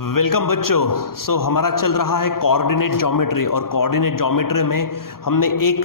Welcome बच्चों। हमारा चल रहा है कोऑर्डिनेट ज्योमेट्री और कोऑर्डिनेट ज्योमेट्री में हमने एक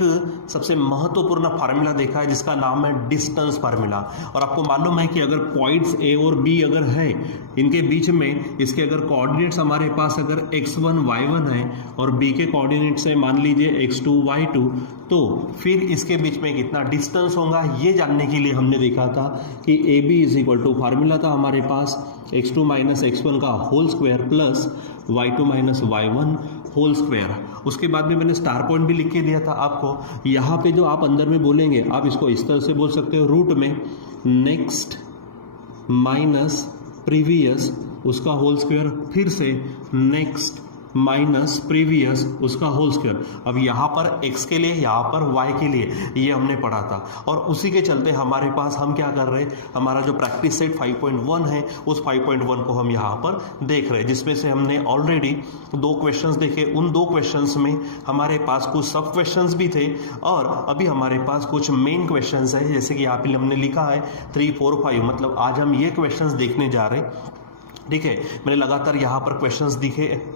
सबसे महत्वपूर्ण फार्मूला देखा है जिसका नाम है डिस्टेंस फार्मूला। और आपको मालूम है कि अगर पॉइंट्स ए और बी अगर है इनके बीच में इसके अगर कोऑर्डिनेट्स हमारे पास अगर x1 y1 है और b के कोऑर्डिनेट्स है मान लीजिए x2 y2, तो फिर इसके बीच में कितना डिस्टेंस होगा ये जानने के लिए हमने देखा था कि A B is equal to formula था हमारे पास x2 माइनस x1 का whole square plus y2 minus y1 whole square. उसके बाद में मैंने स्टार पॉइंट भी लिख के दिया था आपको। यहाँ पे जो आप अंदर में बोलेंगे आप इसको इस तरह से बोल सकते हो, रूट में नेक्स्ट माइनस प्रीवियस उसका होल स्क्वायर, फिर से नेक्स्ट माइनस प्रीवियस उसका होल स्क्वायर। अब यहाँ पर x के लिए यहाँ पर y के लिए ये हमने पढ़ा था और उसी के चलते हमारे पास हम क्या कर रहे हैं, हमारा जो प्रैक्टिस सेट 5.1 है उस 5.1 को हम यहाँ पर देख रहे हैं, जिसमें से हमने ऑलरेडी 2 क्वेश्चंस देखे। उन 2 क्वेश्चंस में हमारे पास कुछ सब क्वेश्चंस भी थे और अभी हमारे पास कुछ मेन क्वेश्चंस है, जैसे कि यहाँ पे हमने लिखा है 3, 4, 5। मतलब आज हम ये क्वेश्चंस देखने जा रहे हैं। ठीक है, मैंने लगातार यहाँ पर क्वेश्चंस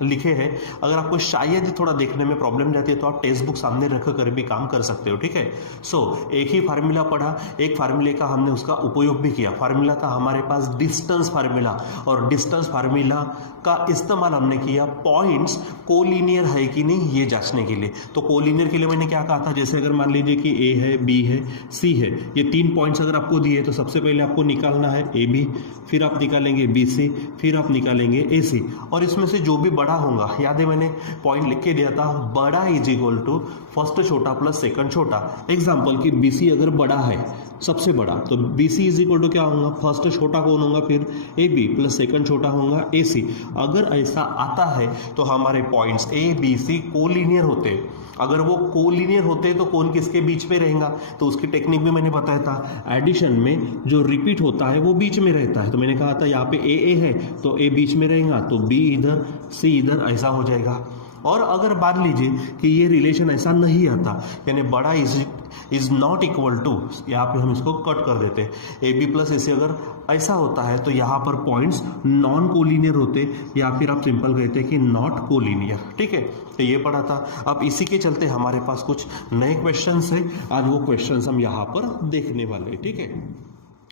लिखे हैं। अगर आपको शायद थोड़ा देखने में प्रॉब्लम जाती है तो आप टेक्स्ट बुक सामने रख कर भी काम कर सकते हो। ठीक है, एक ही फार्मूला पढ़ा, एक फार्मूले का हमने उसका उपयोग भी किया। फार्मूला था हमारे पास डिस्टेंस फार्मूला और डिस्टेंस फार्मूला का इस्तेमाल हमने किया पॉइंट्स कोलिनियर है कि नहीं ये जांचने के लिए। तो कोलिनियर के लिए मैंने क्या कहा था, जैसे अगर मान लीजिए कि ए है, बी है, सी है, ये 3 पॉइंट्स अगर आपको दिए तो सबसे पहले आपको निकालना है ए बी, फिर आप निकालेंगे बी सी, फिर आप निकालेंगे ए सी। और इसमें से जो भी बड़ा होगा, याद है मैंने पॉइंट लिख के दिया था, बड़ा इज इक्वल टू फर्स्ट छोटा प्लस सेकंड छोटा। एग्जांपल कि बी सी अगर बड़ा है सबसे बड़ा, तो B C is equal to क्या होगा, फर्स्ट छोटा कौन होगा, फिर ए बी प्लस सेकंड छोटा होगा ए सी। अगर ऐसा आता है तो हमारे points A B C collinear होते हैं। अगर वो कोलिनियर होते तो कौन किसके बीच में रहेगा, तो उसकी टेक्निक भी मैंने बताया था। एडिशन में जो रिपीट होता है वो बीच में रहता है। तो मैंने कहा था यहाँ पे ए है तो ए बीच में रहेगा, तो बी इधर सी इधर, ऐसा हो जाएगा। और अगर मान लीजिए कि ये रिलेशन ऐसा नहीं आता, यानी बड़ा इज नॉट इक्वल टू, यहाँ पे हम इसको कट कर देते हैं, ए बी प्लस ए सी अगर ऐसा होता है तो यहाँ पर पॉइंट्स नॉन कोलिनियर होते या फिर आप सिंपल कहते हैं कि नॉट कोलिनियर। ठीक है, तो ये पढ़ा था। अब इसी के चलते हमारे पास कुछ नए क्वेश्चंस हैं, आज वो क्वेश्चंस हम यहाँ पर देखने वाले हैं। ठीक है,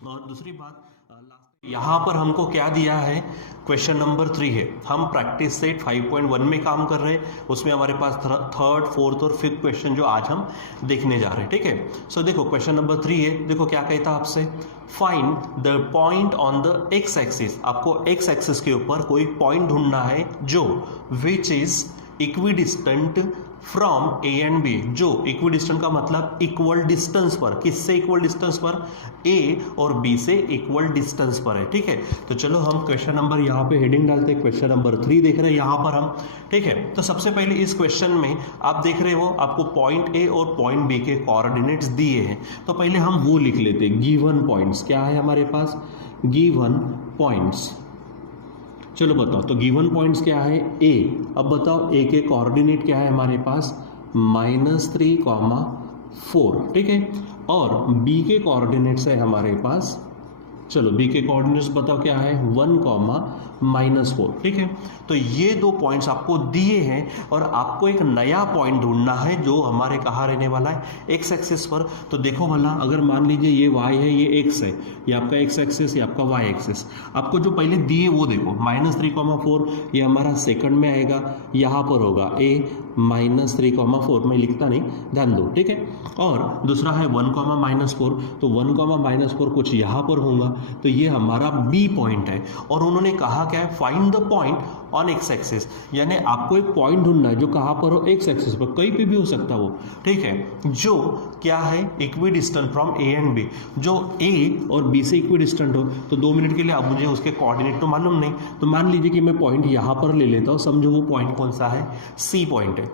और दूसरी बात यहाँ पर हमको क्या दिया है, क्वेश्चन नंबर 3 है। हम प्रैक्टिस सेट 5.1 में काम कर रहे हैं, उसमें हमारे पास 3rd, 4th और 5th क्वेश्चन जो आज हम देखने जा रहे हैं। ठीक है, देखो क्वेश्चन नंबर 3 है। देखो क्या कहता है आपसे, find the point on the X axis. आपको एक्स एक्सिस के ऊपर कोई पॉइंट ढूंढना है जो which is equidistant from A and B. जो इक्विडिस्टेंट का मतलब इक्वल डिस्टेंस पर, किससे इक्वल डिस्टेंस पर, ए और बी से इक्वल डिस्टेंस पर है। ठीक है, तो चलो हम क्वेश्चन नंबर यहाँ पे हेडिंग डालते हैं, क्वेश्चन नंबर 3 देख रहे हैं यहाँ पर हम। ठीक है, तो सबसे पहले इस क्वेश्चन में आप देख रहे हो आपको पॉइंट ए और पॉइंट बी के कोऑर्डिनेट्स दिए हैं। तो पहले हम वो लिख लेते हैं, गिवन पॉइंट्स। क्या है हमारे पास, गिवन पॉइंट्स। चलो बताओ, तो गिवन पॉइंट्स क्या है, ए। अब बताओ ए के कोऑर्डिनेट क्या है हमारे पास, -3, 4। ठीक है, और बी के कोऑर्डिनेट्स है हमारे पास, चलो बी के कोऑर्डिनेट्स बताओ क्या है, 1, -4। ठीक है, तो ये 2 पॉइंट्स आपको दिए हैं और आपको एक नया पॉइंट ढूंढना है जो हमारे कहाँ रहने वाला है, एक्स एक्सिस पर। तो देखो भला, अगर मान लीजिए ये y है, ये x है, ये आपका x एक्सिस, ये आपका y एक्सिस। आपको जो पहले दिए वो देखो, -3, 4 ये हमारा सेकंड में आएगा, यहाँ पर होगा a -3, 4, मैं लिखता नहीं, ध्यान दो। ठीक है, और दूसरा है 1, -4, तो 1, -4 कुछ यहाँ पर होगा, तो ये हमारा बी पॉइंट है। और उन्होंने कहा क्या है, find the point on x axis, यानी आपको एक पॉइंट ढूंढना है जो कहाँ पर हो, एक्स एक्सिस पर, कहीं पे भी हो सकता है वो। ठीक है, जो क्या है, equidistant from A and B, जो ए और बी से इक्विडिस्टेंट हो। तो 2 मिनट के लिए अब मुझे उसके कोऑर्डिनेट तो मालूम नहीं, तो मान लीजिए कि मैं पॉइंट यहाँ पर ले लेता हूँ, समझो वो पॉइंट कौन सा है, सी पॉइंट है।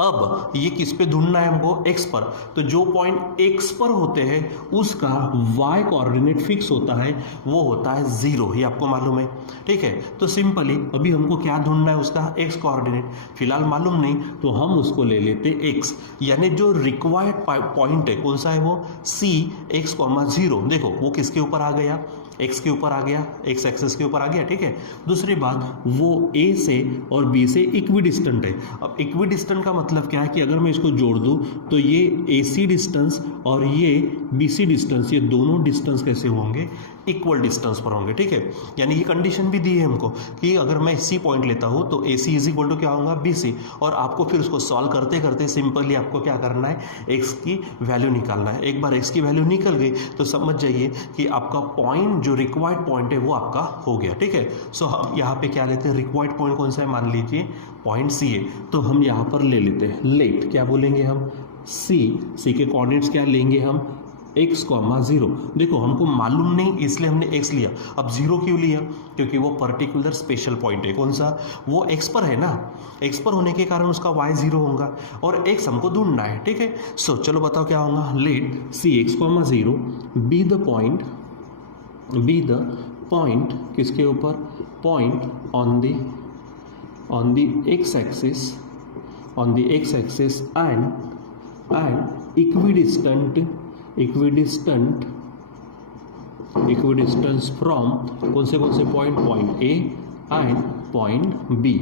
अब ये किस पे ढूंढना है हमको, एक्स पर। तो जो पॉइंट एक्स पर होते हैं उसका वाई कोऑर्डिनेट फिक्स होता है, वो होता है 0, ये आपको मालूम है। ठीक है, तो सिंपली अभी हमको क्या ढूंढना है, उसका एक्स कोऑर्डिनेट फिलहाल मालूम नहीं, तो हम उसको ले लेते एक्स, यानी जो रिक्वायर्ड पॉइंट है कौन सा है वो, सी x, 0। देखो वो किसके ऊपर आ गया, एक्स के ऊपर आ गया, एक्स एक्सिस के ऊपर आ गया, ठीक है। दूसरी बात, वो ए से और बी से इक्वी डिस्टेंट है। अब इक्वी डिस्टेंट का मतलब क्या है कि अगर मैं इसको जोड़ दूं तो ये ए सी डिस्टेंस और ये बी सी डिस्टेंस, ये दोनों डिस्टेंस कैसे होंगे, इक्वल डिस्टेंस पर होंगे, ठीक है। यानी ये कंडीशन भी दी है हमको कि अगर मैं सी पॉइंट लेता हूँ तो ए सी इज इक्वल टू क्या होगा, बी सी। और आपको फिर उसको सॉल्व करते करते सिंपली आपको क्या करना है, एक्स की वैल्यू निकालना है। एक बार एक्स की वैल्यू निकल गई तो समझ जाइए कि आपका पॉइंट, जो रिक्वायर्ड पॉइंट है वो आपका हो गया, ठीक है। सो हम यहाँ पे क्या लेते हैं, रिक्वायर्ड पॉइंट कौन सा है, मान लीजिए पॉइंट सी है, तो हम यहाँ पर ले लेते हैं लेट, क्या बोलेंगे हम, सी के कोऑर्डिनेट्स क्या लेंगे हम, x, 0। देखो हमको मालूम नहीं इसलिए हमने x लिया। अब 0 क्यों लिया, क्योंकि वो पर्टिकुलर स्पेशल पॉइंट है, कौन सा, वो x पर है ना, x पर होने के कारण उसका y 0 होगा और x हमको ढूंढना है, ठीक है। सो चलो बताओ क्या होगा, let C x, 0 be the point किसके ऊपर, point on the x axis and equidistance from कौन से point A and point B,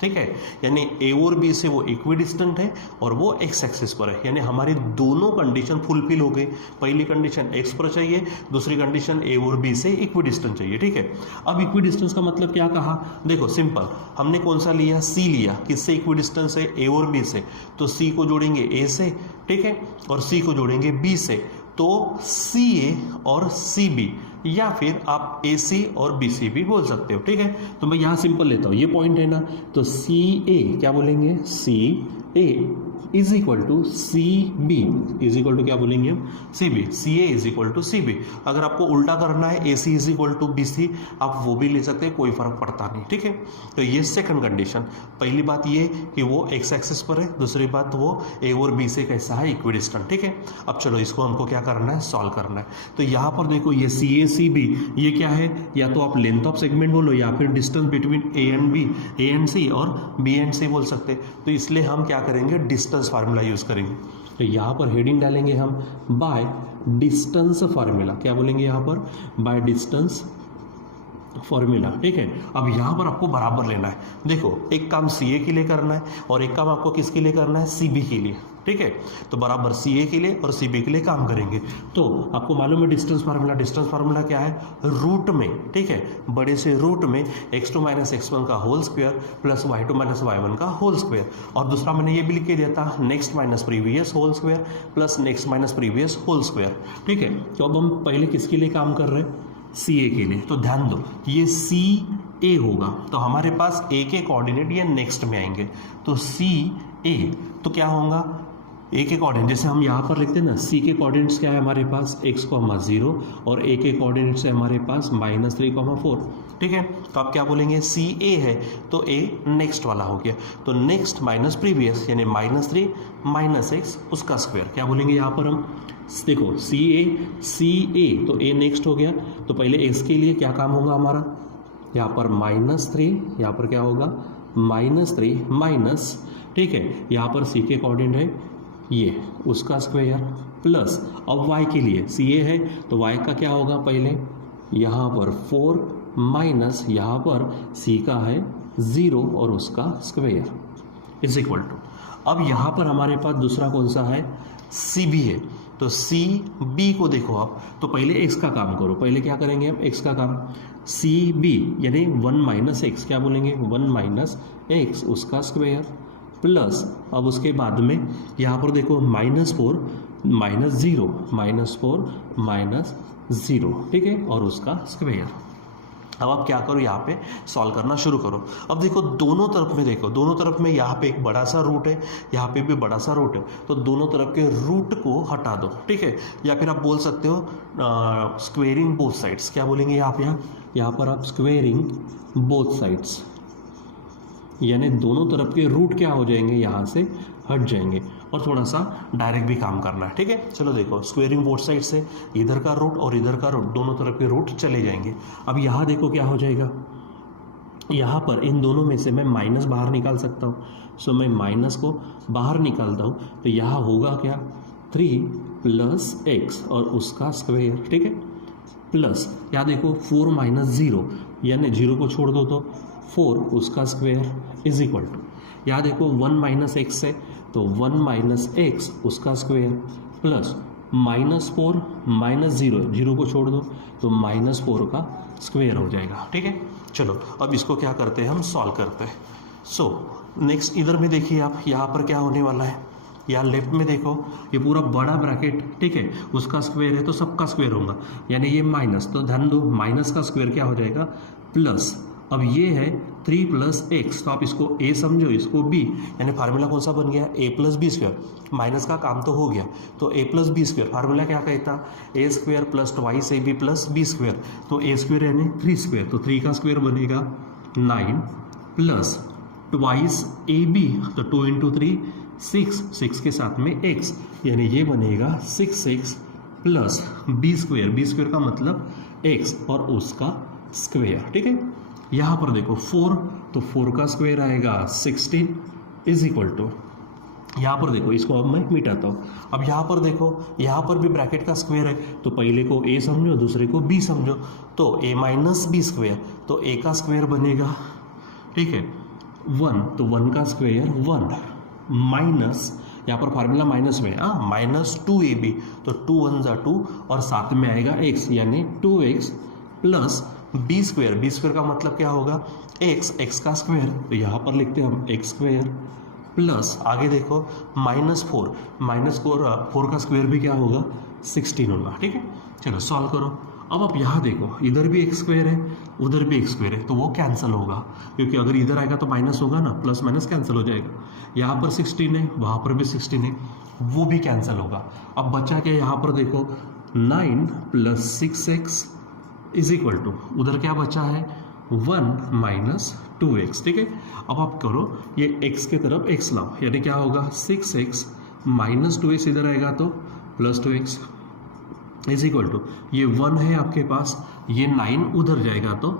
ठीक है। यानी ए और बी से वो इक्विडिस्टेंट है और वो एक्स एक्सिस पर है, यानी हमारी दोनों कंडीशन फुलफिल हो गई। पहली कंडीशन एक्स पर चाहिए, दूसरी कंडीशन ए और बी से इक्विडिस्टेंट चाहिए, ठीक है। अब इक्विडिस्टेंस का मतलब क्या कहा, देखो सिंपल, हमने कौन सा लिया, सी लिया, किससे इक्विडिस्टेंस है, ए और बी से, तो सी को जोड़ेंगे ए से, ठीक है, और सी को जोड़ेंगे बी से, तो सी ए और सी बी, या फिर आप ए सी और बी सी भी बोल सकते हो, ठीक है। तो मैं यहाँ सिंपल लेता हूँ, ये पॉइंट है ना, तो सी ए क्या बोलेंगे, C A is equal to C B, is equal to क्या बोलेंगे हम, C B, C A is equal to C B. अगर आपको उल्टा करना है, A C is equal to B C, आप वो भी ले सकते हैं, कोई फर्क पड़ता नहीं, ठीक है। तो ये सेकंड कंडीशन, पहली बात ये कि वो एक्स एक्सिस पर है, दूसरी बात वो ए और बी से कैसा है, इक्विडिस्टेंट, ठीक है। अब चलो इसको हमको क्या करना है, सॉल्व करना है। तो यहाँ पर देखो ये सी ए सी बी, ये क्या है, या तो आप लेंथ ऑफ सेगमेंट बोलो या फिर distance between A and B, A and C और बी एंड सी बोल सकते हैं। तो इसलिए हम क्या करेंगे, डिस्टेंस फार्मूला यूज करेंगे। तो यहाँ पर हेडिंग डालेंगे हम बाय डिस्टेंस फार्मूला, क्या बोलेंगे यहाँ पर, बाय डिस्टेंस फॉर्मूला, ठीक है। अब यहाँ पर आपको बराबर लेना है, देखो एक काम सी ए के लिए करना है और एक काम आपको किसके लिए करना है, सी बी के लिए, ठीक है। तो बराबर सी ए के लिए और सी बी के लिए काम करेंगे। तो आपको मालूम है डिस्टेंस फार्मूला क्या है, रूट में, ठीक है, बड़े से रूट में x2 - x1 का whole square plus y2 - y1 का होल स्क्वायर, और दूसरा मैंने ये भी लिख के दिया था, next minus previous whole square plus next minus previous whole square, ठीक है। तो अब हम पहले किसके लिए काम कर रहे हैं, सी ए के लिए। तो ध्यान दो ये सी ए होगा, तो हमारे पास ए के कोऑर्डिनेट ये नेक्स्ट में आएंगे, तो सी ए, तो क्या होगा, ए के कोऑर्डिनेट जैसे हम यहाँ पर लिखते हैं ना, सी के कोऑर्डिनेट्स क्या है हमारे पास, x, 0 और ए के कोऑर्डिनेट्स है हमारे पास -3, 4, ठीक है। तो आप क्या बोलेंगे, सी ए है तो ए नेक्स्ट वाला हो गया, तो नेक्स्ट माइनस प्रीवियस यानी -3 - x उसका स्क्वायर, क्या बोलेंगे यहाँ पर हम, देखो सी ए तो ए नेक्स्ट हो गया, तो पहले एक्स के लिए क्या काम होगा हमारा, यहाँ पर -3, यहाँ पर क्या होगा -3 माइनस, ठीक है, यहाँ पर सी के कोऑर्डिनेट है ये उसका स्क्वायर प्लस, अब y के लिए सी ए है तो y का क्या होगा, पहले यहाँ पर 4 माइनस यहाँ पर c का है 0 और उसका स्क्वायर इज इक्वल टू, अब यहाँ पर हमारे पास दूसरा कौन सा है, सी बी है, तो सी बी को देखो आप, तो पहले x का काम करो, पहले क्या करेंगे हम, x का काम, सी बी यानी 1 - x, क्या बोलेंगे 1 - x उसका स्क्वायर प्लस, अब उसके बाद में यहाँ पर देखो -4 -0, ठीक है, और उसका स्क्वायर। अब आप क्या करो, यहाँ पे सॉल्व करना शुरू करो। अब देखो दोनों तरफ में, देखो दोनों तरफ में यहाँ पे एक बड़ा सा रूट है, यहाँ पे भी बड़ा सा रूट है, तो दोनों तरफ के रूट को हटा दो, ठीक है। या फिर आप बोल सकते हो स्क्वेयरिंग बोथ साइड्स, क्या बोलेंगे यहाँ पर आप स्क्वेयरिंग बोथ साइड्स, यानी दोनों तरफ के रूट क्या हो जाएंगे, यहाँ से हट जाएंगे, और थोड़ा सा डायरेक्ट भी काम करना है, ठीक है। चलो देखो स्क्वेयरिंग बोथ साइड से इधर का रूट और इधर का रूट, दोनों तरफ के रूट चले जाएंगे। अब यहाँ देखो क्या हो जाएगा, यहाँ पर इन दोनों में से मैं माइनस बाहर निकाल सकता हूँ, सो मैं माइनस को बाहर निकालता हूँ, तो यहाँ होगा क्या 3 + x और उसका स्क्वायर, ठीक है, प्लस यहाँ देखो 4 माइनस 0, यानी 0 को छोड़ दो तो 4 उसका स्क्वायर इज इक्वल टू, यहाँ देखो 1 माइनस एक्स है तो 1 माइनस एक्स उसका स्क्वायर प्लस -4 माइनस 0 को छोड़ दो तो -4 का स्क्वायर हो जाएगा। ठीक है, चलो अब इसको क्या करते हैं, हम सॉल्व करते हैं। सो नेक्स्ट इधर में देखिए आप, यहाँ पर क्या होने वाला है, यहाँ लेफ्ट में देखो ये पूरा बड़ा ब्रैकेट, ठीक है, उसका स्क्वायर है तो सबका स्क्वायर होगा, यानी ये माइनस, तो ध्यान दो माइनस का स्क्वायर क्या हो जाएगा प्लस। अब ये है 3 प्लस एक्स, तो आप इसको a समझो इसको b, यानी फार्मूला कौन सा बन गया, a plus B square. Minus का काम तो हो गया, तो a plus B square formula क्या कहता, a square plus twice ab plus B square, तो a स्क्वायर यानी 3 स्क्वायर, तो 3 का स्क्वायर बनेगा 9 प्लस ट्वाइस ab, तो 2 इंटू 3 6 के साथ में x, यानी ये बनेगा 6x प्लस बी स्क्वायर का मतलब x और उसका स्क्वायर। ठीक है, यहाँ पर देखो 4, तो 4 का स्क्वायर आएगा 16 इज इक्वल टू, यहाँ पर देखो इसको अब मैं मिटाता हूँ। अब यहाँ पर देखो, यहाँ पर भी ब्रैकेट का स्क्वायर है, तो पहले को a समझो दूसरे को b समझो, तो a माइनस बी स्क्वायर, तो a का स्क्वायर बनेगा, ठीक है 1, तो 1 का स्क्वायर 1 माइनस, यहाँ पर फार्मूला माइनस में माइनस 2ab, तो 2 1 जा 2 और साथ में आएगा x, यानी 2x प्लस बी स्क्वायर का मतलब क्या होगा x का स्क्वायर, तो यहाँ पर लिखते हैं हम x स्क्वायर प्लस आगे देखो -4 का स्क्वायर भी क्या होगा 16 होगा। ठीक है, चलो सॉल्व करो। अब आप यहाँ देखो इधर भी x स्क्वायर है उधर भी x स्क्वायर है, तो वो कैंसिल होगा, क्योंकि अगर इधर आएगा तो माइनस होगा ना, प्लस माइनस कैंसिल हो जाएगा। यहाँ पर 16 है वहाँ पर भी 16 है, वो भी कैंसिल होगा। अब बचा क्या, यहाँ पर देखो 9 plus 6x is equal to, उधर क्या बचा है 1 माइनस 2x। ठीक है, अब आप करो ये x के तरफ x लाओ, यानी क्या होगा 6x माइनस 2x इधर आएगा तो plus 2x is equal to, ये 1 है आपके पास, ये 9 उधर जाएगा तो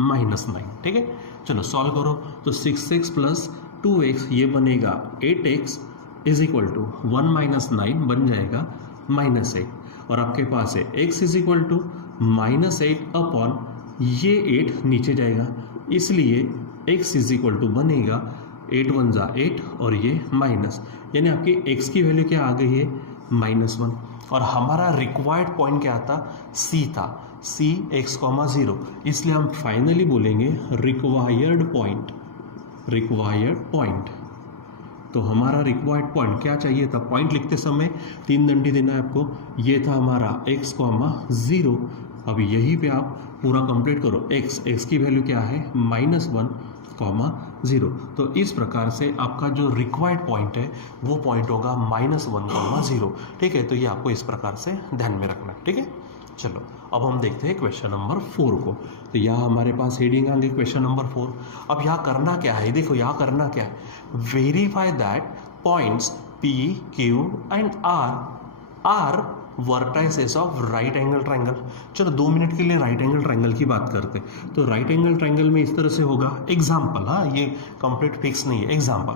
-9। ठीक है, चलो सॉल्व करो, तो 6x प्लस 2x ये बनेगा 8x is equal to 1 minus 9 बन जाएगा -8, और आपके पास है x is equal to -8 upon ये 8 नीचे जाएगा, इसलिए x इज इक्वल टू बनेगा 8 1 जा 8 और ये माइनस, यानी आपकी x की वैल्यू क्या आ गई है -1, और हमारा रिक्वायर्ड पॉइंट क्या था c था, c x, 0, इसलिए हम फाइनली बोलेंगे रिक्वायर्ड पॉइंट। तो हमारा रिक्वायर्ड पॉइंट क्या चाहिए था, पॉइंट लिखते समय 3 डंडी देना है आपको, ये था हमारा x, 0। अब यहीं पे आप पूरा कंप्लीट करो, x की वैल्यू क्या है -1, 0। तो इस प्रकार से आपका जो रिक्वायर्ड पॉइंट है वो पॉइंट होगा -1, 0। ठीक है, तो ये आपको इस प्रकार से ध्यान में रखना है। ठीक है, चलो अब हम देखते हैं क्वेश्चन नंबर 4 को। तो यहाँ हमारे पास हेडिंग आ गई क्वेश्चन नंबर 4। अब यहाँ करना क्या है, देखो यहाँ करना क्या है, verify that points P, Q and R are vertices of right angle triangle. चलो 2 मिनट के लिए राइट एंगल ट्रायंगल की बात करते हैं। तो राइट एंगल ट्रायंगल में इस तरह से होगा, एग्जाम्पल, हाँ ये कंप्लीट फिक्स नहीं है, एग्जाम्पल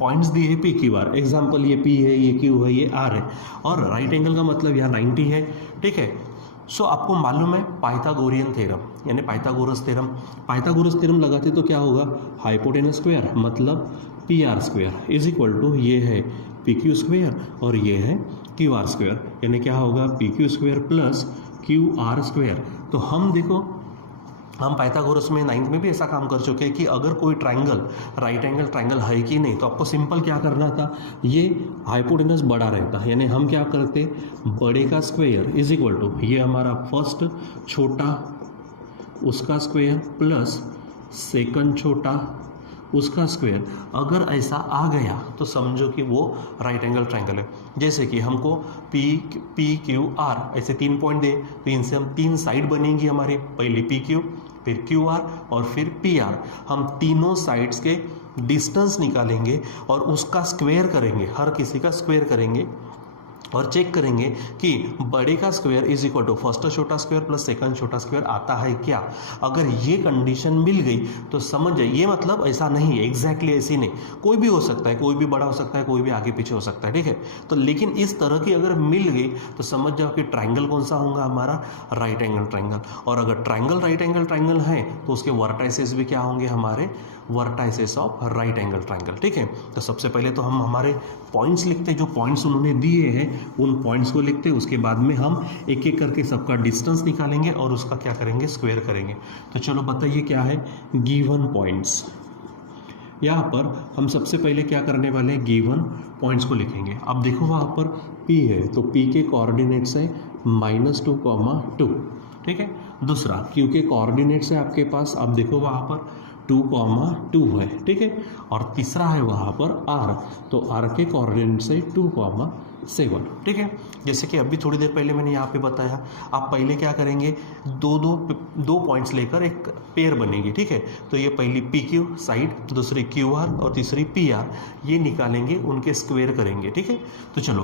पॉइंट्स दिए है P, Q, R, एग्जाम्पल ये P है, ये Q है, ये R है, और राइट एंगल का मतलब यहाँ 90 है। ठीक है, सो आपको मालूम है पाइथागोरियन थ्योरम, यानी पाइथागोरस थ्योरम लगाते तो क्या होगा, हाइपोटेनस स्क्वायर मतलब PR square is equal to, ये है PQ स्क्वायर और ये है QR स्क्वायर, यानी क्या होगा PQ square plus QR square. तो हम देखो, हम पाइथागोरस में 9th में भी ऐसा काम कर चुके हैं कि अगर कोई ट्रायंगल राइट एंगल ट्रायंगल है कि नहीं, तो आपको सिंपल क्या करना था, ये हाइपोटेनस बड़ा रहता, यानी हम क्या करते, बड़े का स्क्वायर इज इक्वल टू, ये हमारा फर्स्ट छोटा उसका स्क्वायर प्लस सेकंड छोटा उसका स्क्वायर। अगर ऐसा आ गया तो समझो कि वो राइट एंगल ट्रायंगल है। जैसे कि हमको P Q R ऐसे 3 पॉइंट दे, तो इनसे हम 3 साइड बनेंगी हमारी, पहले PQ, फिर QR और फिर PR। हम तीनों साइड्स के डिस्टेंस निकालेंगे और उसका स्क्वायर करेंगे, हर किसी का स्क्वायर करेंगे, और चेक करेंगे कि बड़े का square is equal to first छोटा स्क्वायर प्लस सेकंड छोटा स्क्वायर आता है क्या। अगर ये कंडीशन मिल गई तो समझ जाइए, ये मतलब ऐसा नहीं है, एग्जैक्टली ऐसी नहीं, कोई भी हो सकता है, कोई भी बड़ा हो सकता है, कोई भी आगे पीछे हो सकता है, ठीक है। तो लेकिन इस तरह की अगर मिल गई तो समझ जाओ कि ट्राइंगल कौन सा होगा हमारा, राइट एंगल ट्राइंगल। और अगर ट्राइंगल राइट एंगल ट्राइंगल है तो उसके वर्टाइसेस भी क्या होंगे, हमारे vertices of right angle triangle, ठीक है। तो सबसे पहले तो हम हमारे पॉइंट्स लिखते हैं, जो पॉइंट्स उन्होंने दिए हैं उन पॉइंट्स को लिखते हैं। उसके बाद में हम एक एक करके सबका डिस्टेंस निकालेंगे और उसका क्या करेंगे, स्क्वायर करेंगे। तो चलो बताइए क्या है गिवन पॉइंट्स। यहाँ पर हम सबसे पहले क्या करने वाले हैं, गिवन पॉइंट्स को लिखेंगे। अब देखो वहाँ पर P है तो P के कोऑर्डिनेट्स है -2, 2, ठीक है। दूसरा Q के कोऑर्डिनेट्स है आपके पास, अब देखो वहाँ पर 2, 2 है, ठीक है। और तीसरा है वहाँ पर R, तो R के कोऑर्डिनेट्स है 2, 7, ठीक है। जैसे कि अभी थोड़ी देर पहले मैंने यहाँ पे बताया, आप पहले क्या करेंगे, दो पॉइंट्स लेकर एक पेयर बनेगी, ठीक है। तो ये पहली PQ साइड, दूसरी QR और तीसरी PR, ये निकालेंगे, उनके स्क्वायर करेंगे, ठीक है। तो चलो,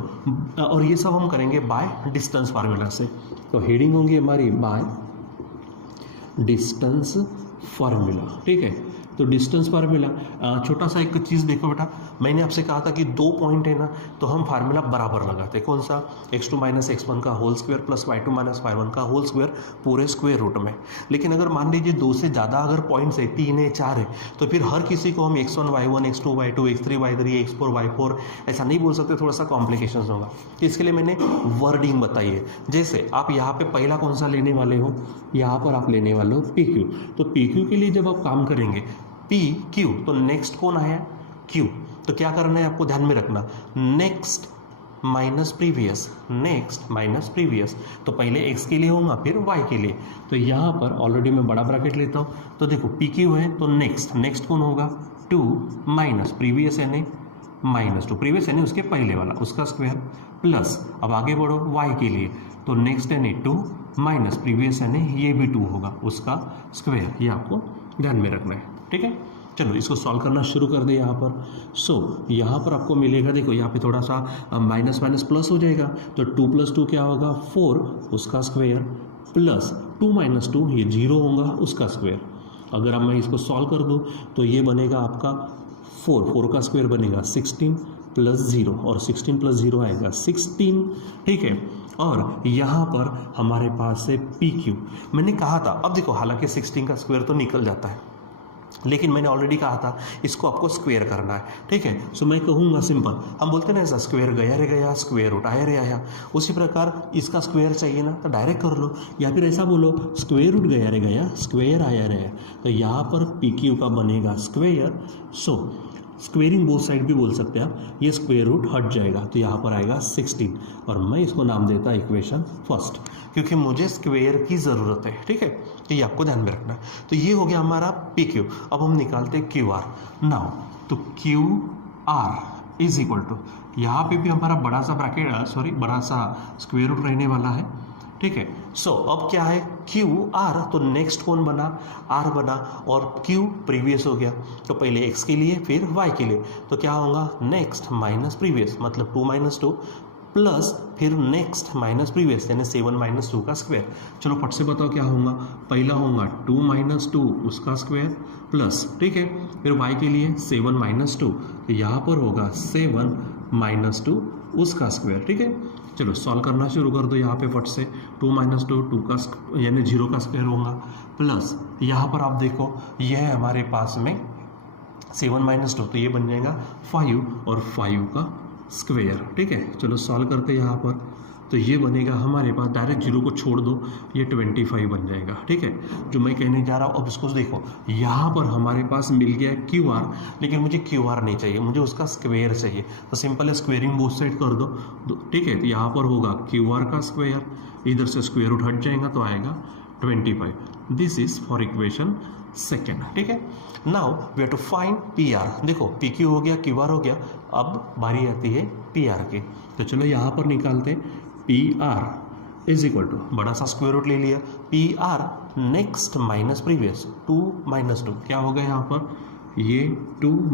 और ये सब हम करेंगे बाय डिस्टेंस फार्मूला से। तो हेडिंग होंगी हमारी बाय डिस्टेंस फार्मूला, ठीक है। तो डिस्टेंस फार्मूला, छोटा सा एक चीज़ देखो बेटा, मैंने आपसे कहा था कि 2 पॉइंट है ना, तो हम फार्मूला बराबर लगाते हैं। कौन सा, x2 - x1 का whole square plus y2 - y1 का होल स्क्वायर पूरे स्क्वायर रूट में। लेकिन अगर मान लीजिए 2 से ज़्यादा अगर पॉइंट्स है, 3 है, 4 है, तो फिर हर किसी को हम x1 y1 x2 y2 x3 y3 x4 y4 ऐसा नहीं बोल सकते, थोड़ा सा कॉम्प्लिकेशन होगा। इसके लिए मैंने वर्डिंग बताई है। जैसे आप यहाँ पे पहला कौन सा लेने वाले हो, यहाँ पर आप लेने वाले हो PQ। तो PQ के लिए जब आप काम करेंगे PQ, तो नेक्स्ट कौन आया, Q। तो क्या करना है आपको ध्यान में रखना, next minus previous, next minus previous. तो पहले x के लिए होगा फिर y के लिए। तो यहाँ पर ऑलरेडी मैं बड़ा ब्रैकेट लेता हूँ, तो देखो PQ है तो नेक्स्ट कौन होगा, 2 माइनस प्रीवियस यानी -2, प्रीवियस यानी उसके पहले वाला, उसका स्क्वायर प्लस, अब आगे बढ़ो y के लिए, तो नेक्स्ट यानी 2 माइनस प्रीवियस यानी ये भी 2 होगा, उसका स्क्वायर। ये आपको ध्यान में रखना है, ठीक है। चलो इसको सॉल्व करना शुरू कर दे यहाँ पर। यहाँ पर आपको मिलेगा, देखो यहाँ पे थोड़ा सा माइनस माइनस प्लस हो जाएगा, तो 2 + 2 क्या होगा, 4, उसका स्क्वायर प्लस 2 - 2 ये 0 होगा, उसका स्क्वायर। अगर अब मैं इसको सॉल्व कर दूँ तो ये बनेगा आपका 4 का स्क्वायर बनेगा 16 + 0, और 16 + 0 आएगा 16, ठीक है। और यहाँ पर हमारे पास है PQ। मैंने कहा था, अब देखो हालांकि 16 का स्क्वायर तो निकल जाता है, लेकिन मैंने ऑलरेडी कहा था इसको आपको स्क्वायर करना है, ठीक है। सो मैं कहूँगा सिंपल, हम बोलते हैं ना ऐसा, स्क्वायर गया रे गया, स्क्वायर रूट आया रे आया। उसी प्रकार इसका स्क्वायर चाहिए ना तो डायरेक्ट कर लो, या फिर ऐसा बोलो स्क्वायर रूट गया रे गया, स्क्वायर आया रे। तो यहाँ पर PQ का बनेगा स्क्वायर। सो स्क्वेयरिंग बोथ साइड भी बोल सकते हैं आप, ये स्क्वायर रूट हट जाएगा तो यहाँ पर आएगा 16, और मैं इसको नाम देता इक्वेशन फर्स्ट, क्योंकि मुझे स्क्वायर की ज़रूरत है, ठीक है। तो ये आपको ध्यान में रखना है। तो ये हो गया हमारा PQ। अब हम निकालते हैं QR नाउ। तो QR इज इक्वल टू, यहाँ पे भी हमारा बड़ा सा ब्रैकेट, बड़ा सा स्क्वायर रूट रहने वाला है, ठीक है। सो अब क्या है, QR, तो नेक्स्ट कौन बना, R बना, और Q प्रीवियस हो गया। तो पहले x के लिए फिर y के लिए, तो क्या होगा, नेक्स्ट माइनस प्रीवियस, मतलब 2 - 2 प्लस फिर नेक्स्ट माइनस प्रीवियस यानी 7 - 2 का स्क्वायर। चलो फट से बताओ क्या होगा, पहला होगा 2 - 2 उसका स्क्वायर प्लस, ठीक है, फिर y के लिए 7 - 2, तो यहाँ पर होगा 7 - 2 उसका स्क्वायर, ठीक है। चलो सॉल्व करना शुरू कर दो। यहाँ पे फट से 2 - 2 2 का यानी 0 का स्क्वायर होगा, प्लस यहाँ पर आप देखो यह है हमारे पास में 7 - 2, तो ये बन जाएगा 5 और 5 का स्क्वायर, ठीक है। चलो सॉल्व करते हैं यहाँ पर, तो ये बनेगा हमारे पास, डायरेक्ट 0 को छोड़ दो, ये 25 बन जाएगा, ठीक है। जो मैं कहने जा रहा हूँ, अब इसको देखो, यहाँ पर हमारे पास मिल गया QR, लेकिन मुझे QR नहीं चाहिए, मुझे उसका स्क्वायर चाहिए। तो सिंपल है, स्क्वेयरिंग बोथ साइड कर दो, ठीक है। तो यहाँ पर होगा QR का स्क्वायर, इधर से स्क्वायर रूट हट जाएगा तो आएगा 25। This is for equation second, ठीक है। Now we have to find PR। देखो PQ हो गया, QR हो गया, अब बारी आती है PR की। तो चलो यहाँ पर निकालते हैं, PR इज इक्वल टू, बड़ा सा स्क्वायर रूट ले लिया, PR नेक्स्ट माइनस प्रीवियस 2 - 2, क्या होगा यहाँ पर, ये 2 -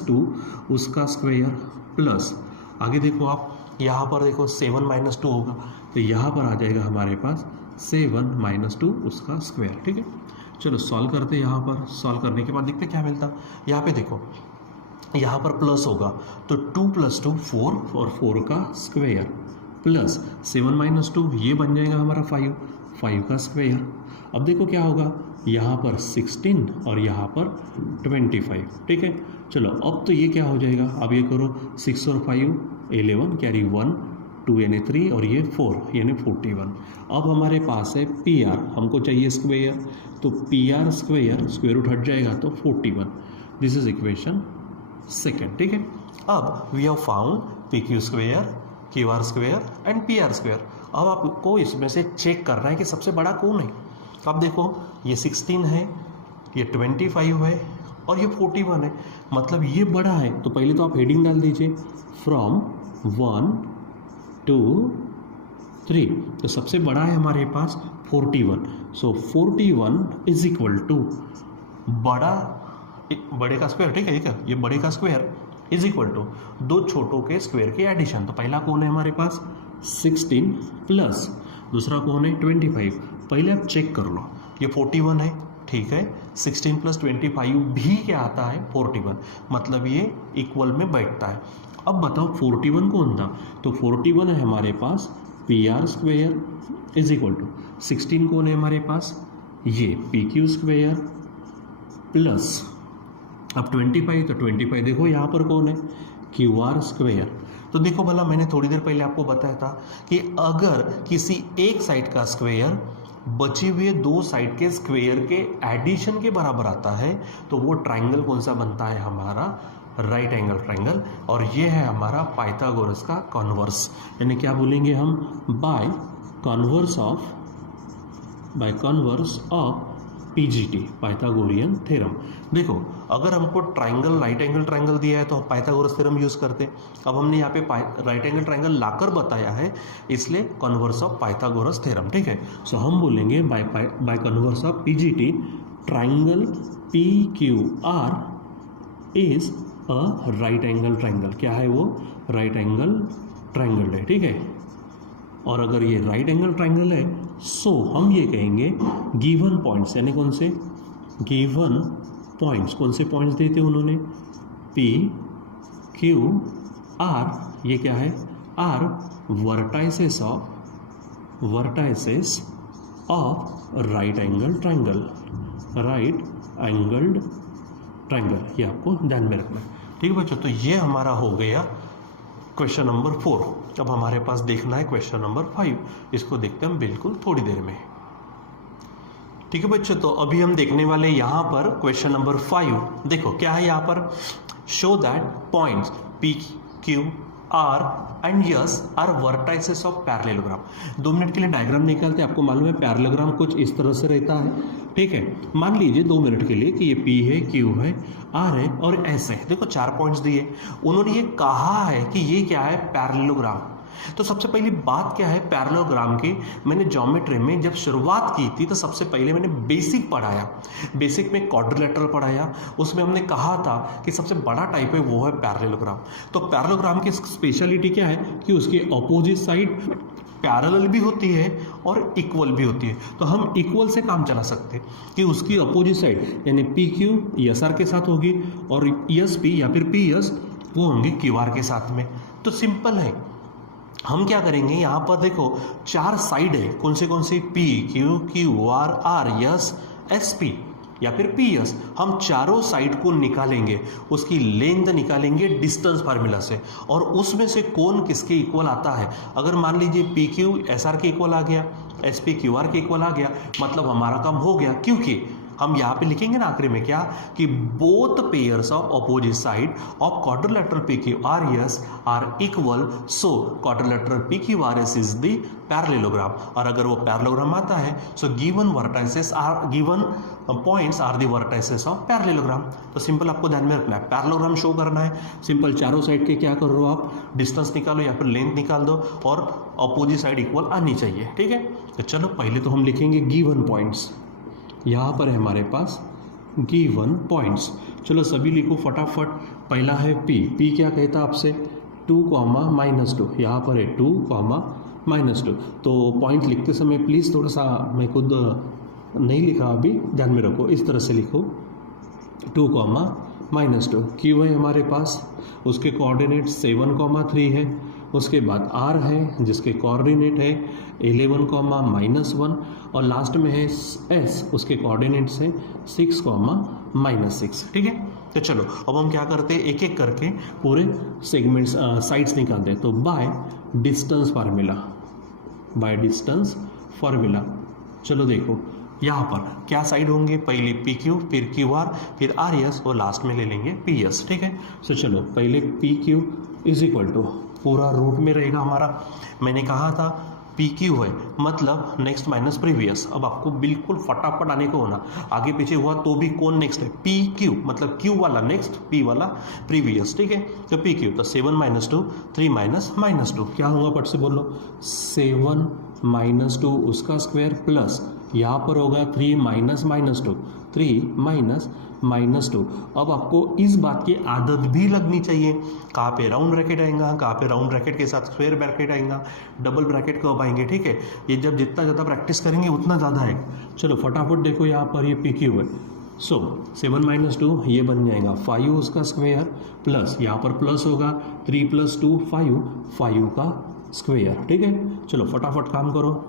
-2 उसका स्क्वायर प्लस, आगे देखो आप यहाँ पर देखो 7 माइनस 2 होगा, तो यहाँ पर आ जाएगा हमारे पास 7 माइनस 2 उसका स्क्वायर। ठीक है, चलो सॉल्व करते हैं। यहाँ पर सॉल्व करने के बाद देखते क्या मिलता। यहाँ पे देखो, यहाँ पर प्लस होगा तो 2 + 2 4 और 4 का स्क्वायर प्लस 7 माइनस 2 ये बन जाएगा हमारा 5 का स्क्वायर। अब देखो क्या होगा, यहाँ पर 16 और यहाँ पर 25। ठीक है, चलो अब तो ये क्या हो जाएगा, अब ये करो 6 और 5 11 कैरी 1 2 यानी 3 और ये 4 यानी 41। अब हमारे पास है PR, हमको चाहिए स्क्वायर, तो PR स्क्वायर रूट हट जाएगा तो 41। This is equation second. ठीक है, अब we have found PQ square, QR square and PR square. अब आपको इसमें से चेक करना है कि सबसे बड़ा कौन है। अब देखो ये 16 है, ये 25 है और ये 41 है, मतलब ये बड़ा है। तो पहले तो आप हेडिंग डाल दीजिए फ्रॉम 1 2 3, तो सबसे बड़ा है हमारे पास 41। सो 41 इज इक्वल टू बड़े का स्क्वायर। ठीक है, ये बड़े का स्क्वायर इज इक्वल टू दो छोटों के स्क्वायर के एडिशन। तो पहला कौन है हमारे पास 16 प्लस दूसरा कौन है 25। पहले आप चेक कर लो, ये 41 है, ठीक है, 16 + 25 भी क्या आता है 41, मतलब ये इक्वल में बैठता है। अब बताओ 41 कौन था, तो 41 है हमारे पास PR square is equal to 16 कौन है हमारे पास ये PQ स्क्वायर प्लस अब 25, तो 25 देखो यहाँ पर कौन है QR स्क्वायर। तो देखो भला मैंने थोड़ी देर पहले आपको बताया था कि अगर किसी एक साइड का स्क्वायर बचे हुए दो साइड के स्क्वायर के एडिशन के बराबर आता है तो वो ट्राइंगल कौन सा बनता है हमारा राइट एंगल ट्राइंगल। और ये है हमारा पाइथागोरस का कॉन्वर्स, यानी क्या बोलेंगे हम by converse of PGT Pythagorean theorem. देखो अगर हमको ट्राइंगल राइट एंगल ट्राइंगल दिया है तो कॉन्वर्स थ्योरम यूज़ करते। अब हमने यहाँ पे राइट एंगल ट्राइंगल लाकर बताया है, इसलिए कॉन्वर्स ऑफ पाइथागोरस थ्योरम। ठीक है, सो हम बोलेंगे by converse of PGT triangle PQR is a right angle triangle. क्या है वो राइट एंगल ट्राइंगल है। ठीक है, और अगर ये राइट एंगल ट्राइंगल है सो हम ये कहेंगे गिवन पॉइंट्स, यानी कौन से गिवन पॉइंट्स, कौन से पॉइंट्स देते हैं उन्होंने P Q R, ये क्या है R vertices of right angle triangle, ये आपको ध्यान में रखना है। ठीक है बच्चों, तो ये हमारा हो गया क्वेश्चन नंबर 4। अब हमारे पास देखना है क्वेश्चन नंबर 5, इसको देखते हैं हम बिल्कुल थोड़ी देर में। ठीक है बच्चों, तो अभी हम देखने वाले यहाँ पर क्वेश्चन नंबर 5। देखो क्या है यहाँ पर, show that points P Q R and S are vertices of parallelogram. 2 minute के लिए डायग्राम निकालते हैं। आपको मालूम है पैरेललोग्राम कुछ इस तरह से रहता है। ठीक है, मान लीजिए 2 मिनट के लिए कि ये P है, Q है, R है और S है। देखो 4 पॉइंट्स दिए, उन्होंने ये कहा है कि ये क्या है पैरेललोग्राम। तो सबसे पहली बात क्या है पैरेललोग्राम की, मैंने ज्योमेट्री में जब शुरुआत की थी तो सबसे पहले मैंने बेसिक पढ़ाया, बेसिक में क्वाड्रिलेटरल पढ़ाया। उसमें हमने कहा था कि सबसे बड़ा टाइप है वो है पैरेललोग्राम। तो पैरेललोग्राम की स्पेशलिटी क्या है कि उसकी अपोजिट साइड पैरेलल भी होती है और इक्वल भी होती है। तो हम इक्वल से काम चला सकते हैं कि उसकी अपोजिट साइड यानी PQ SR के साथ होगी और SP या फिर PS वो होंगे QR के साथ में। तो सिंपल है, हम क्या करेंगे यहाँ पर देखो 4 साइड है, कौन सी P Q Q R S SP या फिर PS। हम चारों साइड को निकालेंगे, उसकी लेंथ निकालेंगे डिस्टेंस फार्मूला से और उसमें से कौन किसके इक्वल आता है। अगर मान लीजिए PQ SR के इक्वल आ गया, SP QR के इक्वल आ गया, मतलब हमारा काम हो गया। क्योंकि हम यहाँ पे लिखेंगे ना आखिरी में क्या कि both pairs of opposite side of quadrilateral PQRS are equal, so quadrilateral PQRS is the parallelogram. और अगर वो पैरेललोग्राम आता है so given points are the vertices of parallelogram. तो सिंपल आपको ध्यान में रखना है, पैरेललोग्राम शो करना है, सिंपल चारों साइड के क्या कर रहे हो आप डिस्टेंस निकालो या फिर लेंथ निकाल दो और अपोजिट साइड इक्वल आनी चाहिए। ठीक है, तो चलो पहले तो हम लिखेंगे गिवन पॉइंट्स। यहाँ पर है हमारे पास गिवन पॉइंट्स, चलो सभी लिखो फटाफट। पहला है P क्या कहता है आपसे 2 कॉमा माइनस 2, यहाँ पर है 2 कॉमा -2। तो पॉइंट लिखते समय प्लीज़ थोड़ा सा, मैं खुद नहीं लिखा अभी, ध्यान में रखो, इस तरह से लिखो 2 कॉमा -2। क्यू है हमारे पास, उसके कोऑर्डिनेट 7 कॉमा 3 है। उसके बाद आर है जिसके कोऑर्डिनेट है 11 कॉमा -1 और लास्ट में है एस, उसके कोऑर्डिनेट्स है 6 कॉमा -6। ठीक है, तो चलो अब हम क्या करते हैं, एक एक करके पूरे सेगमेंट्स साइड्स निकालते हैं। तो by distance formula, by distance formula, चलो देखो यहाँ पर क्या साइड होंगे, पहले पी क्यू, फिर क्यू आर, फिर आर एस और लास्ट में ले लेंगे पी एस। ठीक है, तो चलो पहले P Q is equal to पूरा रूट में रहेगा हमारा। मैंने कहा था पी क्यू है मतलब नेक्स्ट माइनस प्रीवियस। अब आपको बिल्कुल फटाफट आने को होना, आगे पीछे हुआ तो भी कौन नेक्स्ट है, पी क्यू मतलब क्यू वाला नेक्स्ट, पी वाला प्रीवियस। ठीक है, तो पी क्यू तो 7 - 2 3 - -2 क्या होगा, पट से बोलो 7 - 2 उसका स्क्वायर प्लस यहाँ पर होगा 3 - -2 3 - -2। अब आपको इस बात की आदत भी लगनी चाहिए, कहाँ पे राउंड ब्रैकेट आएगा, कहाँ पे राउंड ब्रैकेट के साथ स्क्वायर ब्रैकेट आएगा, डबल ब्रैकेट कब आएंगे। ठीक है, ये जब जितना ज़्यादा प्रैक्टिस करेंगे उतना ज़्यादा है। चलो फटाफट देखो, यहाँ पर ये पी क्यू है, सो 7 - 2 ये बन जाएगा 5 उसका स्क्वायर प्लस यहाँ पर प्लस होगा 3 + 2 5 का स्क्वायर। ठीक है, चलो फटाफट काम करो,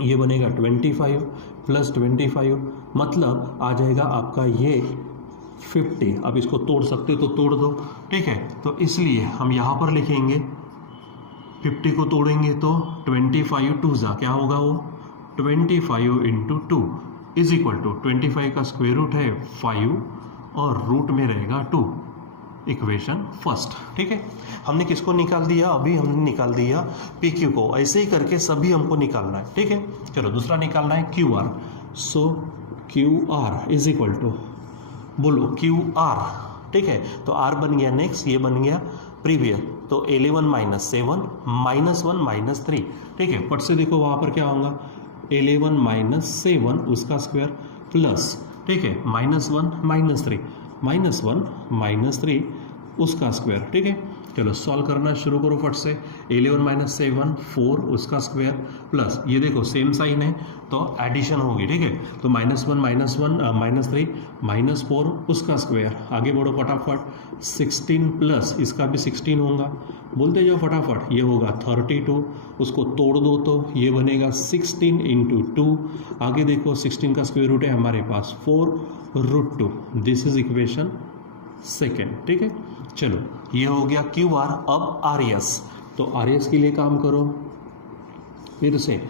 ये बनेगा 25 + 25 मतलब आ जाएगा आपका ये 50। अब इसको तोड़ सकते तो तोड़ दो। ठीक है, तो इसलिए हम यहाँ पर लिखेंगे 50 को तोड़ेंगे तो 25 2 जा क्या होगा, वो 25 × 2 इज इक्वल टू 25 का स्क्वायर रूट है 5 और रूट में रहेगा 2, इक्वेशन फर्स्ट। ठीक है, हमने किसको निकाल दिया, अभी हमने निकाल दिया पी क्यू को। ऐसे ही करके सभी हमको निकालना है। ठीक है, चलो दूसरा निकालना है Q R. So Q R is equal to, बोलो क्यू आर। ठीक है, तो आर बन गया नेक्स्ट, ये बन गया प्रीवियस, तो 11 - 7 -1 - 3। ठीक है, पट से देखो वहाँ पर क्या होगा, 11 - 7 उसका स्क्वायर प्लस, ठीक है, -1 - 3 -1 - 3 उसका स्क्वायर। ठीक है, चलो सॉल्व करना शुरू करो फट से। 11 - 7 4 उसका स्क्वायर प्लस, ये देखो सेम साइन है तो एडिशन होगी। ठीक है, तो -1 - 3 -4 उसका स्क्वायर। आगे बढ़ो फटाफट, 16 प्लस इसका भी 16 होगा, बोलते जाओ फटाफट, ये होगा 32। उसको तोड़ दो तो ये बनेगा 16 × 2। आगे देखो 16 का स्क्वायर रूट है हमारे पास 4√2। This is equation second. ठीक है, चलो ये हो गया क्यू आर। अब आर एस, तो आर एस के लिए काम करो फिर से,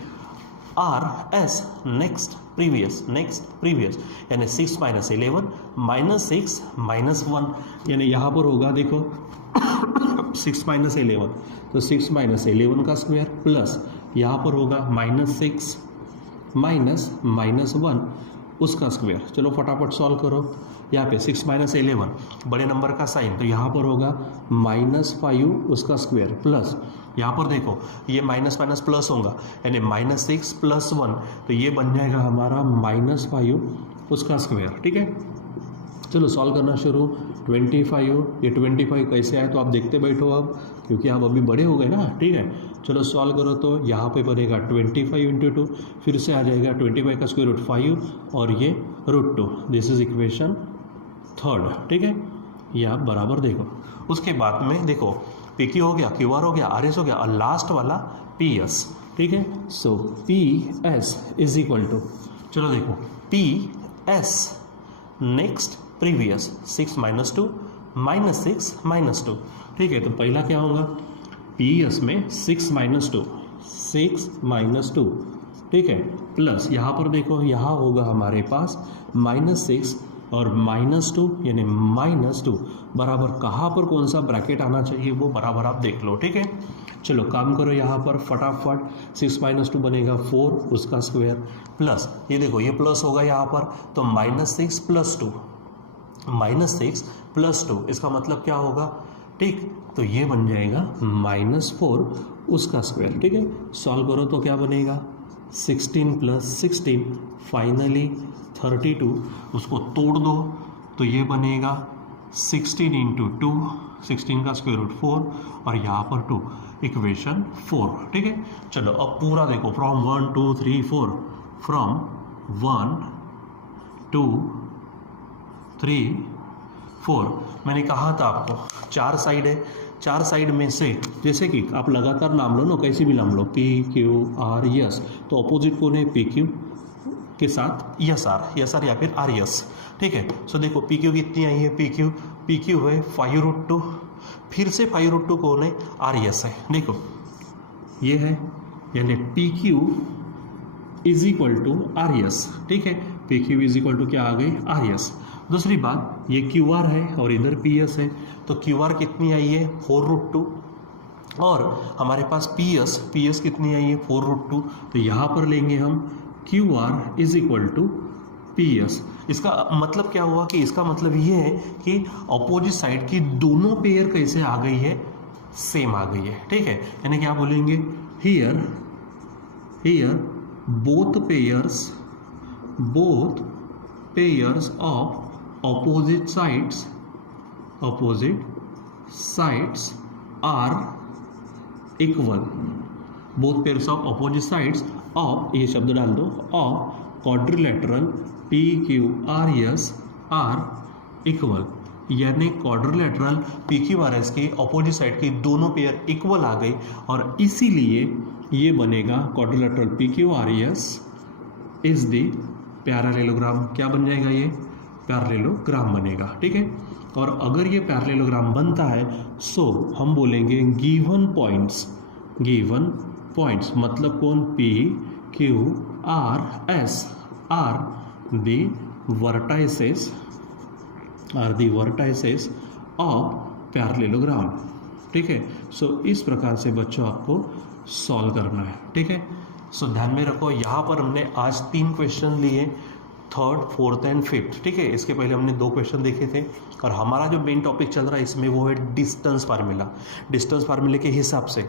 आर एस नेक्स्ट प्रीवियस यानी 6 - 11 -6 -1 यानी यहाँ पर होगा देखो 6 - 11 तो 6 - 11 का स्क्वायर प्लस यहाँ पर होगा -6 -1 उसका स्क्वायर। चलो फटाफट सॉल्व करो, यहाँ पे 6 - 11 बड़े नंबर का साइन, तो यहाँ पर होगा -5 उसका स्क्वायर प्लस यहाँ पर देखो ये माइनस प्लस होगा यानी -6 + 1 तो ये बन जाएगा हमारा -5 उसका स्क्वायर। ठीक है, चलो सॉल्व करना शुरू। 25 ये 25 कैसे आए तो आप देखते बैठो अब, क्योंकि आप अभी बड़े हो गए ना। ठीक है, चलो सॉल्व करो तो यहाँ पे बनेगा 25 × 2, फिर से आ जाएगा 25 का स्क्वायर रूट 5 और ये √2। This is equation third. ठीक है, ये आप बराबर देखो। उसके बाद में देखो पी क्यू हो गया, क्यू आर हो गया, आर एस हो गया और लास्ट वाला पी एस। ठीक है, so P S is equal to, चलो देखो पी एस नेक्स्ट प्रीवियस 6 - 2 -6 -2। ठीक है, तो पहला क्या होगा, पी एस में 6 - 2 ठीक है प्लस यहाँ पर देखो यहाँ होगा हमारे पास -6 और -2 यानी -2 बराबर कहाँ पर कौन सा ब्रैकेट आना चाहिए वो बराबर आप देख लो। ठीक है, चलो काम करो यहाँ पर फटाफट। 6 - 2 बनेगा 4 उसका स्क्वायर प्लस ये देखो ये प्लस होगा यहाँ पर तो -6 + 2 -6 + 2 इसका मतलब क्या होगा, ठीक, तो ये बन जाएगा -4 उसका स्क्वायर। ठीक है, सॉल्व करो तो क्या बनेगा 16 + 16 फाइनली 32। उसको तोड़ दो तो ये बनेगा 16 इंटू 2, 16 का स्क्वायर रूट 4 और यहाँ पर 2, इक्वेशन 4। ठीक है, चलो अब पूरा देखो, फ्रॉम 1 2 3 4, फ्रॉम 1 2 3 4। मैंने कहा था आपको 4 साइड है, 4 साइड में से जैसे कि आप लगातार नाम लो ना, कैसे भी नाम लो, पी क्यू आर यस, तो अपोजिट कौन है, पी क्यू के साथ यस आर या फिर आर यस। ठीक है, सो देखो पी क्यू कितनी आई है, पी क्यू है 5√2, फिर से 5√2 कौन है, आर यस है। देखो ये है, यानी P Q is equal to R S. ठीक है, P Q is equal to क्या आ गई, आर यस। दूसरी बात, ये क्यू आर है और इधर पी एस है, तो क्यू आर कितनी आई है, 4√2, और हमारे पास पी एस कितनी आई है, 4√2, तो यहाँ पर लेंगे हम Q R is equal to P S. इसका मतलब क्या हुआ कि इसका मतलब ये है कि अपोजिट साइड की दोनों पेयर कैसे आ गई है, सेम आ गई है। ठीक है, यानी क्या बोलेंगे, here both pairs of opposite sides are equal, both pairs of opposite sides of, ये शब्द डाल दो, of quadrilateral PQRS are equal, यानी क्वाड्रिलेटरल PQRS के अपोजिट साइड की दोनों पेयर इक्वल आ गई, और इसीलिए ये बनेगा quadrilateral PQRS is the parallelogram. क्या बन जाएगा, ये पैरेललोग्राम बनेगा। ठीक है, और अगर ये पैरेललोग्राम बनता है सो हम बोलेंगे गिवन पॉइंट्स मतलब कौन, P Q R S R the vertices of parallelogram. ठीक है, सो इस प्रकार से बच्चों आपको सॉल्व करना है। ठीक है, सो ध्यान में रखो, यहाँ पर हमने आज 3 क्वेश्चन लिए, 3rd, 4th एंड 5th। ठीक है, इसके पहले हमने 2 क्वेश्चन देखे थे, और हमारा जो मेन टॉपिक चल रहा है इसमें वो है डिस्टेंस फार्मूला। डिस्टेंस फार्मूले के हिसाब से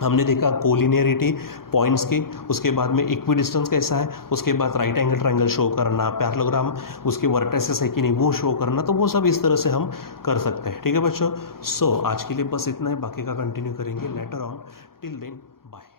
हमने देखा कोलिनियरिटी पॉइंट्स की, उसके बाद में इक्वी डिस्टेंस कैसा है, उसके बाद राइट एंगल ट्रायंगल शो करना, पैरेललोग्राम उसके वर्टिसेस है कि नहीं वो शो करना, तो वो सब इस तरह से हम कर सकते हैं। ठीक है बच्चों, सो आज के लिए बस इतना है, बाकी का कंटिन्यू करेंगे later on. Till then bye.